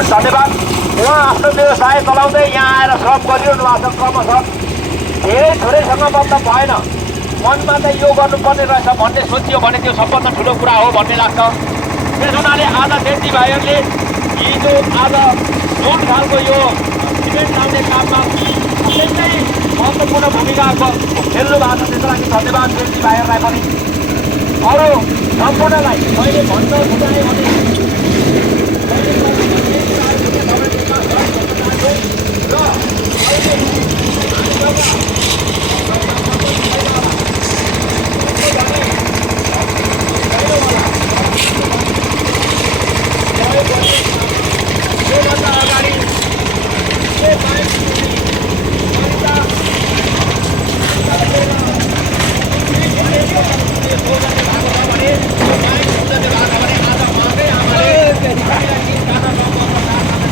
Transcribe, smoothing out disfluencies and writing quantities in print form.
पनि धन्यवाद। उहाँ आफ्नो व्यवसाय चलाउँदै यहाँ आएर सर्भ गरिरहनु भएको छ। क्रमशः धेरै थोरैसँग मतलब भएन, मनमा चाहिँ यो गर्नुपर्ने रहेछ भन्ने सोचियो भने त्यो सबभन्दा ठुलो कुरा हो भन्ने लाग्छ। त्यस हुनाले आज देन्जी भाइहरूले हिजो आज जुन खालको यो सिमेन्ट लाउने काममा अत्यन्तै महत्त्वपूर्ण भूमिका खेल्नु भएको छ, त्यसको लागि धन्यवाद देन्जी भाइहरूलाई पनि। अरू सम्पूर्णलाई मैले भन्न बुझाएँ भने